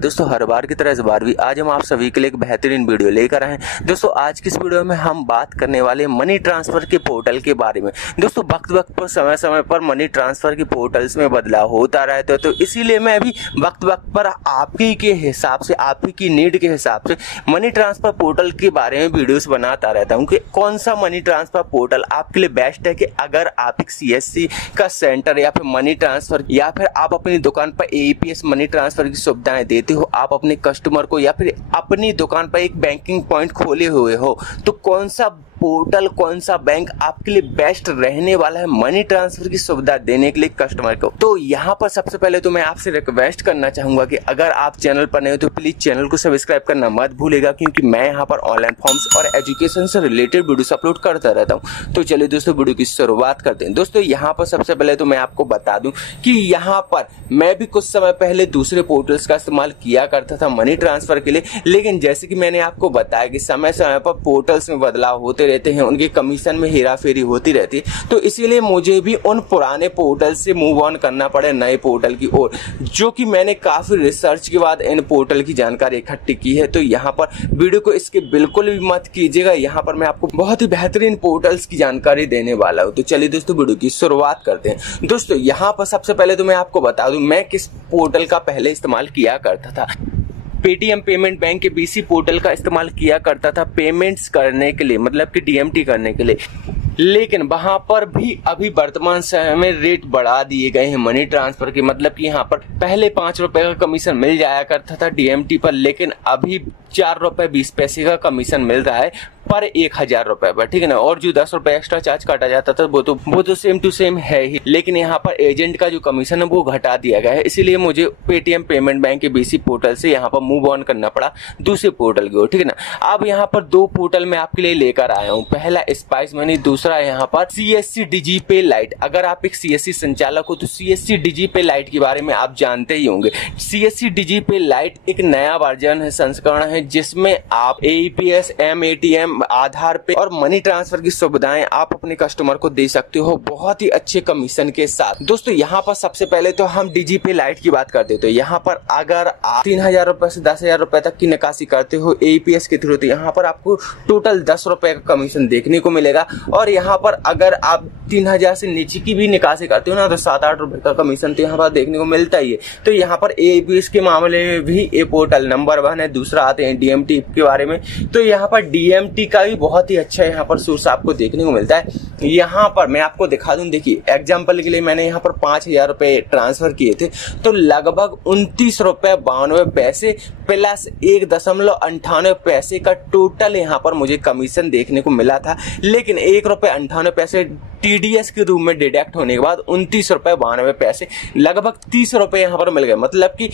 दोस्तों हर बार की तरह इस बार भी आज हम आप सभी के लिए एक बेहतरीन वीडियो लेकर आए हैं। दोस्तों आज की इस वीडियो में हम बात करने वाले मनी ट्रांसफर के पोर्टल के बारे में। दोस्तों वक्त वक्त पर समय समय पर मनी ट्रांसफर के पोर्टल्स में बदलाव होता रहता है, तो इसीलिए मैं अभी वक्त वक्त पर आपकी के हिसाब से, आपकी की नीड के हिसाब से मनी ट्रांसफर पोर्टल के बारे में वीडियोस बनाता रहता हूँ कि कौन सा मनी ट्रांसफर पोर्टल आपके लिए बेस्ट है। कि अगर आप एक CSC का सेंटर या फिर मनी ट्रांसफर या फिर आप अपनी दुकान पर APS मनी ट्रांसफर की सुविधाएं देते हो, आप अपने कस्टमर को या फिर अपनी दुकान पर एक बैंकिंग पॉइंट खोले हुए हो, तो कौन सा पोर्टल, कौन सा बैंक आपके लिए बेस्ट रहने वाला है मनी ट्रांसफर की सुविधा देने के लिए कस्टमर को। तो यहाँ पर सबसे पहले तो मैं आपसे रिक्वेस्ट करना चाहूंगा कि अगर आप चैनल पर नए हो तो प्लीज चैनल को सब्सक्राइब करना मत भूलेगा, क्योंकि मैं यहाँ पर ऑनलाइन फॉर्म्स और एजुकेशन से रिलेटेड वीडियोस अपलोड करता रहता हूँ। तो चलिए दोस्तों वीडियो की शुरुआत करते हैं। दोस्तों यहाँ पर सबसे पहले तो मैं आपको बता दूं कि यहाँ पर मैं भी कुछ समय पहले दूसरे पोर्टल्स का इस्तेमाल किया करता था मनी ट्रांसफर के लिए, लेकिन जैसे कि मैंने आपको बताया कि समय समय पर पोर्टल्स में बदलाव होते रहते हैं, उनके कमीशन में हेराफेरी होती रहती है, तो इसीलिए मुझे भी उन पुराने पोर्टल से मूव ऑन करना पड़े नए पोर्टल की ओर, जो कि मैंने काफी रिसर्च के बाद इन पोर्टल की जानकारी इकट्ठी की है। तो यहाँ पर वीडियो को इसके बिल्कुल भी मत कीजिएगा, यहाँ पर मैं आपको बहुत ही बेहतरीन पोर्टल्स की जानकारी देने वाला हूँ। तो चलिए दोस्तों वीडियो की शुरुआत करते हैं। दोस्तों यहाँ पर सबसे पहले तो मैं आपको बता दूं मैं किस पोर्टल का पहले इस्तेमाल किया करता था। पेटीएम पेमेंट बैंक के BC पोर्टल का इस्तेमाल किया करता था पेमेंट्स करने के लिए, मतलब कि DMT करने के लिए, लेकिन वहां पर भी अभी वर्तमान समय में रेट बढ़ा दिए गए हैं मनी ट्रांसफर के। मतलब कि यहाँ पर पहले 5 रुपए का कमीशन मिल जाया करता था DMT पर, लेकिन अभी 4 रुपए 20 पैसे का कमीशन मिल रहा है पर 1000 रुपए पर, ठीक है ना। और जो 10 रुपए एक्स्ट्रा चार्ज काटा जाता था वो तो सेम टू सेम है ही, लेकिन यहाँ पर एजेंट का जो कमीशन है वो घटा दिया गया है। इसीलिए मुझे पेटीएम पेमेंट बैंक के BC पोर्टल से यहाँ पर मूव ऑन करना पड़ा दूसरे पोर्टल की ओर, ठीक है ना। अब यहाँ पर 2 पोर्टल मैं आपके लिए लेकर आया हूँ, पहला स्पाइस मनी, दूसरा यहाँ पर CSC DigiPay Lite। अगर आप एक CSC संचालक हो तो CSC DigiPay Lite के बारे में आप जानते ही होंगे। CSC DigiPay Lite एक नया वर्जन है, संस्करण है, जिसमें आप APS, ATM, आधार पे और मनी ट्रांसफर की सुविधाएं आप अपने कस्टमर को दे सकते हो बहुत ही अच्छे कमीशन के साथ। दोस्तों यहाँ पर सबसे पहले तो हम DigiPay Lite की बात करते हैं। तो यहाँ पर अगर आप 3000 रुपए से 10,000 रुपए तक की निकासी करते हो APS के थ्रू, तो यहाँ पर आपको टोटल 10 रुपए का कमीशन देखने को मिलेगा। और यहाँ पर अगर आप 3000 से नीचे की भी निकासी करते हो ना, तो 7-8 रुपए का कमीशन तो यहाँ पर देखने को मिलता ही है। तो यहाँ पर APS के मामले में भी ये पोर्टल नंबर 1 है। दूसरा आते हैं DMT के बारे में। तो यहाँ पर DMT का भी बहुत ही अच्छा यहाँ पर सोर्स आपको देखने को मिलता है। यहाँ पर मैं आपको दिखा दूं, देखिए एग्जांपल के लिए मैंने यहाँ पर 5000 रुपए ट्रांसफर किए थे, तो लगभग 29 रुपए 92 पैसे प्लस 1.98 पैसे का टोटल यहाँ पर मुझे कमीशन देखने को मिला था। लेकिन 1 रुपए 98 पैसे TDS के रूप में डिडक्ट होने के बाद 29 रुपए 92 पैसे, लगभग 30 रुपए यहाँ पर मिल गए। मतलब कि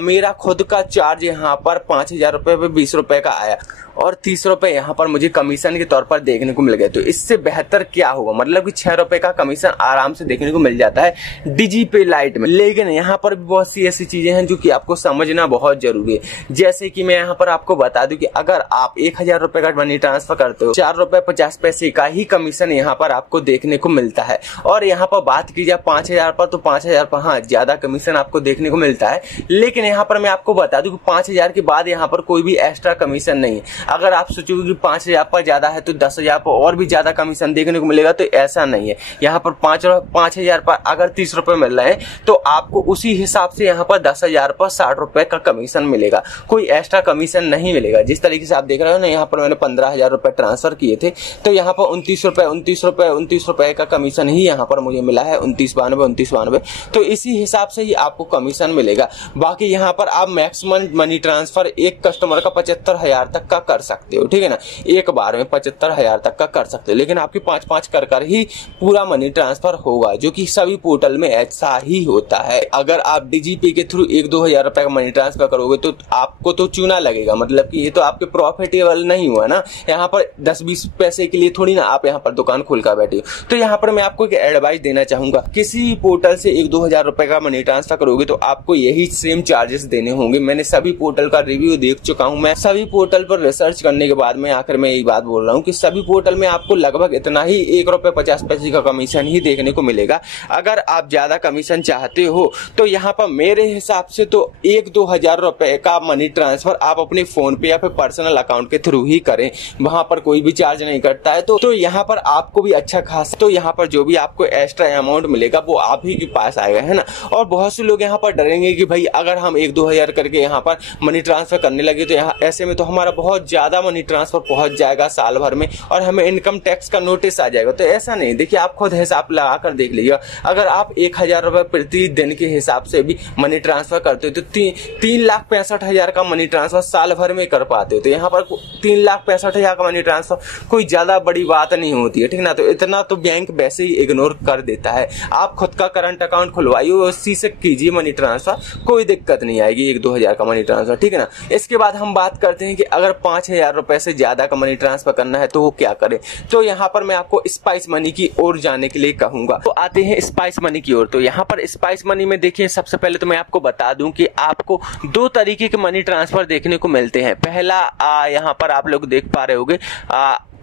मेरा खुद का चार्ज यहाँ पर 5000 रुपए पे 20 रुपए का आया और 30 रुपए यहाँ पर मुझे कमीशन के तौर पर देखने को मिल गए। तो इससे बेहतर क्या होगा, मतलब कि 6 रुपए का कमीशन आराम से देखने को मिल जाता है DigiPay Lite में। लेकिन यहाँ पर भी बहुत सी ऐसी चीजें हैं जो कि आपको समझना बहुत जरूरी है। जैसे कि मैं यहाँ पर आपको बता दूं कि अगर आप 1000 रुपए का मनी ट्रांसफर करते हो, 4 रुपए 50 पैसे का ही कमीशन यहाँ पर आपको देखने को मिलता है। और यहाँ पर बात की जाए 5000 पर, तो 5000 पर हाँ ज्यादा कमीशन आपको देखने को मिलता है। लेकिन यहाँ पर मैं आपको बता दूं कि 5000 के बाद यहाँ पर कोई भी एक्स्ट्रा कमीशन नहीं है। अगर आप सोचोगे कि 5000 पर ज्यादा है तो 10,000 पर और भी ज्यादा कमीशन देखने को मिलेगा, तो ऐसा नहीं है। यहाँ पर 5000 पर अगर 30 रुपए मिल रहे हैं तो आपको उसी हिसाब से यहाँ पर 10,000 पर 60 रुपए का कमीशन मिलेगा, कोई एक्स्ट्रा कमीशन नहीं मिलेगा। जिस तरीके से आप देख रहे हो ना, यहाँ पर मैंने 15,000 रुपए ट्रांसफर किए थे, तो यहाँ पर 29 रुपए का कमीशन ही यहाँ पर मुझे मिला है, 29.92। तो इसी हिसाब से ही आपको कमीशन मिलेगा। बाकी यहाँ पर आप मैक्सिमम मनी ट्रांसफर एक कस्टमर का 75,000 तक का कर सकते हो, ठीक है ना। एक बार में 75,000 तक का कर सकते हो, लेकिन आपके 5-5 कर ही पूरा मनी ट्रांसफर होगा, जो कि सभी पोर्टल में ऐसा ही होता है। अगर आप DigiPay के थ्रू 1-2 हजार रुपए का मनी ट्रांसफर करोगे तो आपको तो चूना लगेगा, मतलब कि ये तो आपके प्रॉफिटेबल नहीं हुआ ना। यहाँ पर 10-20 पैसे के लिए थोड़ी ना आप यहाँ पर दुकान खोल कर बैठे हो। तो यहाँ पर मैं आपको एक एडवाइस देना चाहूंगा, किसी पोर्टल से 1-2 हजार रुपए का मनी ट्रांसफर करोगे तो आपको यही सेम चार्जेस देने होंगे। मैंने सभी पोर्टल का रिव्यू देख चुका हूँ, मैं सभी पोर्टल पर सर्च करने के बाद में आखिर में यही बात बोल रहा हूँ कि सभी पोर्टल में आपको लगभग इतना ही ₹1.50 का कमीशन ही देखने को मिलेगा। अगर आप ज्यादा कमीशन चाहते हो तो यहाँ पर मेरे हिसाब से तो 1-2 हजार रुपए का मनी ट्रांसफर आप अपने फोन पे या फिर पर्सनल अकाउंट के थ्रू ही करें, वहां पर कोई भी चार्ज नहीं कटता है। तो यहाँ पर आपको भी अच्छा खासा, तो यहाँ पर जो भी आपको एक्स्ट्रा अमाउंट मिलेगा वो आप ही के पास आएगा, है ना। और बहुत से लोग यहाँ पर डरेंगे कि भाई अगर हम 1-2 हजार करके यहाँ पर मनी ट्रांसफर करने लगे तो यहाँ ऐसे में तो हमारा बहुत ज्यादा मनी ट्रांसफर पहुंच जाएगा साल भर में और हमें इनकम टैक्स का नोटिस आ जाएगा। तो ऐसा नहीं, देखिए आप खुद हिसाब लगा कर देख लीजिए। अगर आप 1,000 रुपए प्रतिदिन के हिसाब से भी मनी ट्रांसफर करते हो तो 3,65,000 का मनी ट्रांसफर साल भर में कर पाते हो। तो यहाँ पर 3,65,000 का मनी ट्रांसफर कोई ज्यादा बड़ी बात नहीं होती है, ठीक ना। तो इतना तो बैंक वैसे ही इग्नोर कर देता है। आप खुद का करंट अकाउंट खुलवाइए, उसी से कीजिए मनी ट्रांसफर, कोई दिक्कत नहीं आएगी 1-2 हजार का मनी ट्रांसफर, ठीक है ना। इसके बाद हम बात करते हैं कि अगर 5,000 रुपए से ज्यादा का मनी ट्रांसफर करना है तो वो क्या करें। तो यहाँ पर मैं आपको स्पाइस मनी की ओर जाने के लिए कहूंगा। तो आते हैं स्पाइस मनी की ओर। तो यहाँ पर स्पाइस मनी में देखिए, सबसे पहले तो मैं आपको बता दूं कि आपको 2 तरीके के मनी ट्रांसफर देखने को मिलते हैं। पहला यहाँ पर आप लोग देख पा रहे होंगे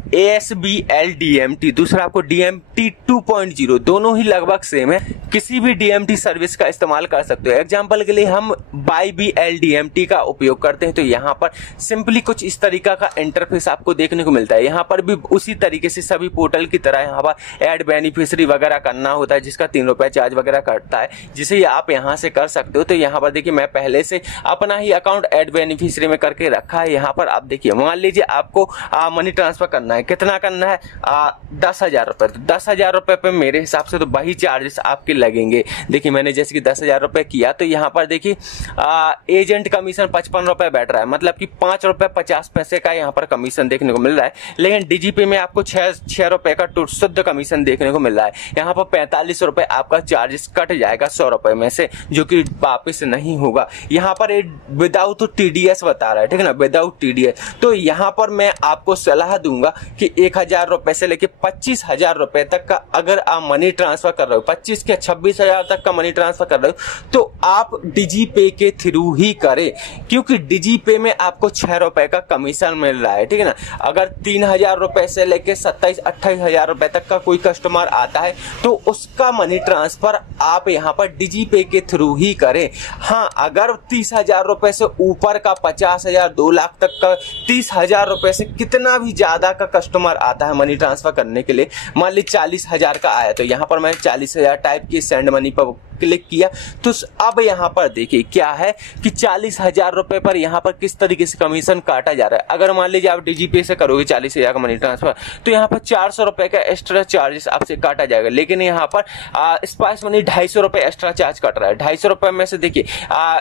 ASBL DMT, दूसरा आपको DMT 2.0, दोनों ही लगभग सेम है। किसी भी DMT सर्विस का इस्तेमाल कर सकते हो। एग्जांपल के लिए हम YBL DMT का उपयोग करते हैं तो यहाँ पर सिंपली कुछ इस तरीका का इंटरफेस आपको देखने को मिलता है। यहाँ पर भी उसी तरीके से सभी पोर्टल की तरह यहाँ पर ऐड बेनिफिशियरी वगैरह करना होता है, जिसका 3 रुपए चार्ज वगैरह कटता है, जिसे आप यहाँ से कर सकते हो। तो यहाँ पर देखिए, मैं पहले से अपना ही अकाउंट ऐड बेनिफिशियरी में करके रखा है। यहाँ पर आप देखिए, मान लीजिए आपको मनी ट्रांसफर करना है, कितना करना है 10,000 रुपए। तो 10,000 रुपए पे मेरे हिसाब से तो वही चार्जेस आपके लगेंगे। देखिए मैंने जैसे कि 10,000 रुपए किया तो यहाँ पर देखिए एजेंट कमीशन 55 रुपए बैठ रहा है, मतलब कि 5 रुपए 50 पैसे का यहाँ पर कमीशन देखने को मिल रहा है। लेकिन डीजीपे में आपको 6 रुपए का शुद्ध कमीशन देखने को मिल रहा है। यहाँ पर 45 रुपए आपका चार्जेस कट जाएगा 100 रुपए में से, जो कि वापस नहीं होगा। यहाँ पर विदाउट TDS बता रहा है, ठीक है ना, विदाउट TDS। तो यहाँ पर मैं आपको सलाह दूंगा कि 1,000 रुपए से लेके 25,000 रुपए तक का अगर आप मनी ट्रांसफर कर रहे हो, 25 के 26,000 तक का मनी ट्रांसफर कर रहे हो, तो आप डिजीपे के थ्रू ही करें, क्योंकि डिजीपे में आपको 6 रुपए का कमीशन मिल रहा है, ठीक है ना। अगर 3,000 रुपए से लेके 27-28,000 रुपए तक का कोई कस्टमर आता है तो उसका मनी ट्रांसफर आप यहाँ पर डिजीपे के थ्रू ही करें। हाँ, अगर 30,000 रुपए से ऊपर का 50,000 2 लाख तक का 30,000 रुपए से कितना भी ज्यादा का कस्टमर आता है मनी ट्रांसफर करने के लिए, मान ली 40,000 का आया तो यहाँ पर मैं 40,000 टाइप की सेंड मनी पर क्लिक किया। तो अब यहाँ पर देखिए क्या है कि 40,000 रुपए पर यहाँ पर किस तरीके से कमीशन काटा जा रहा है। अगर मान लीजिए आप डीजीपे से करोगे 40,000 का मनी ट्रांसफर तो यहाँ पर 400 रुपए का एक्स्ट्रा चार्जेस आपसे काटा जाएगा। लेकिन यहाँ पर स्पाइस मनी 250 रुपए एक्स्ट्रा चार्ज कट रहा है। 250 रुपए में से देखिए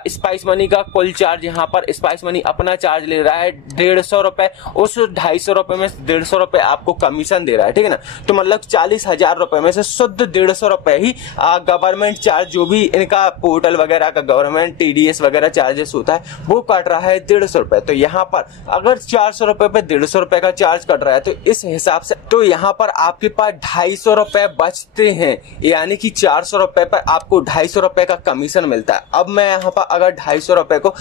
स्पाइस मनी का कुल चार्ज, यहाँ पर स्पाइस मनी अपना चार्ज ले रहा है 150 रुपए, उस 250 रुपए में 150 रुपए आपको कमीशन दे रहा है, ठीक है ना। तो मतलब 40,000 रुपए में से शुद्ध 150 रुपए ही गवर्नमेंट चार्ज, जो भी इनका पोर्टल वगैरह का गवर्नमेंट TDS वगैरह चार्जेस होता है वो कट रहा है 150 रुपए। तो यहाँ पर अगर 400 रुपए पे 150 रुपए का चार्ज कट रहा है तो इस हिसाब से तो यहाँ पर आपके पास 250 रुपए बचते हैं, यानी कि 400 रुपए पर आपको 250 रुपए का कमीशन मिलता है। अब मैं यहाँ पर अगर 250 रुपए को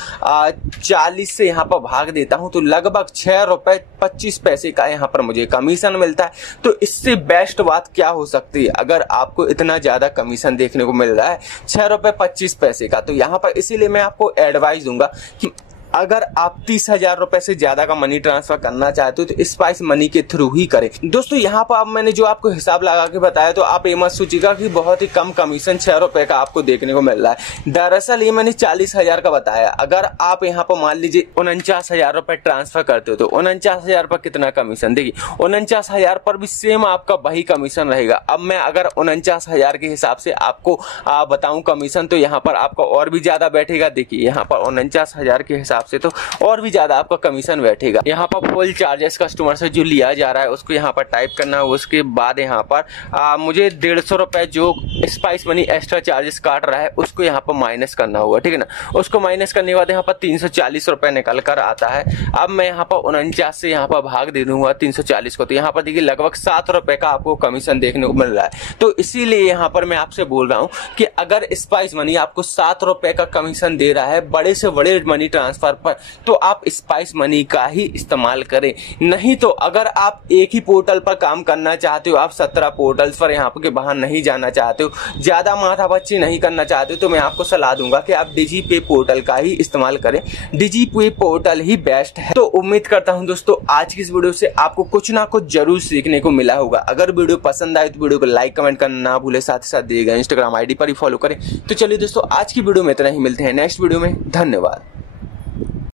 40 से यहाँ पर भाग देता हूँ तो लगभग 6 रुपए 25 पैसे का यहाँ पर मुझे कमीशन मिलता है। तो इससे बेस्ट बात क्या हो सकती है अगर आपको इतना ज्यादा कमीशन देखने को मिल रहा है 6 रुपए 25 पैसे का। तो यहाँ पर इसीलिए मैं आपको एडवाइस दूंगा कि अगर आप 30,000 रुपए से ज्यादा का मनी ट्रांसफर करना चाहते हो तो स्पाइस मनी के थ्रू ही करें। दोस्तों यहाँ पर अब मैंने जो आपको हिसाब लगा के बताया तो आप ये मत सोचिएगा कि बहुत ही कम कमीशन 6 रुपए का आपको देखने को मिल रहा है। दरअसल ये मैंने 40,000 का बताया। अगर आप यहाँ पर मान लीजिए 49,000 रुपए ट्रांसफर करते हो तो 49,000 पर कितना कमीशन, देखिए 49,000 पर भी सेम आपका वही कमीशन रहेगा। अब मैं अगर 49,000 के हिसाब से आपको बताऊं कमीशन तो यहाँ पर आपका और भी ज्यादा बैठेगा। देखिए यहाँ पर 49,000 के हिसाब से तो और भी ज्यादा आपका कमीशन बैठेगा। यहाँ पर फुल चार्जेस कस्टमर से जो लिया जा रहा है उसको यहाँ पर टाइप करना है। उसके बाद यहाँ पर मुझे 150 रुपए जो स्पाइस मनी एक्स्ट्रा चार्जेस काट रहा है उसको यहाँ पर माइनस करना होगा, ठीक है ना। उसको माइनस करने के बाद यहाँ पर 340 रुपए निकल कर आता है। अब मैं यहाँ पर 49 से यहाँ पर भाग दे दूंगा 340 को, तो यहाँ पर देखिए लगभग 7 रुपए का आपको कमीशन देखने को मिल रहा है। तो इसीलिए यहाँ पर मैं आपसे बोल रहा हूँ कि अगर स्पाइस मनी आपको 7 रुपए का कमीशन दे रहा है बड़े से बड़े मनी ट्रांसफर पर, तो आप स्पाइस मनी का ही इस्तेमाल करें। नहीं तो अगर आप एक ही पोर्टल पर काम करना चाहते हो, आप 17 पोर्टल्स पर यहाँ के बाहर नहीं जाना चाहते हो, ज्यादा माथापच्ची नहीं करना चाहते हो, तो मैं आपको सलाह दूंगा कि आप डिजीपे पोर्टल का ही इस्तेमाल करें। डिजीपे पोर्टल ही बेस्ट है। तो उम्मीद करता हूं दोस्तों आज की इस वीडियो से आपको कुछ ना कुछ जरूर सीखने को मिला होगा। अगर वीडियो पसंद आए तो वीडियो को लाइक कमेंट करना ना भूले, साथ ही साथ दिए गए इंस्टाग्राम आईडी पर ही फॉलो करें। तो चलिए दोस्तों आज की वीडियो में इतना ही, मिलते हैं नेक्स्ट वीडियो में। धन्यवाद।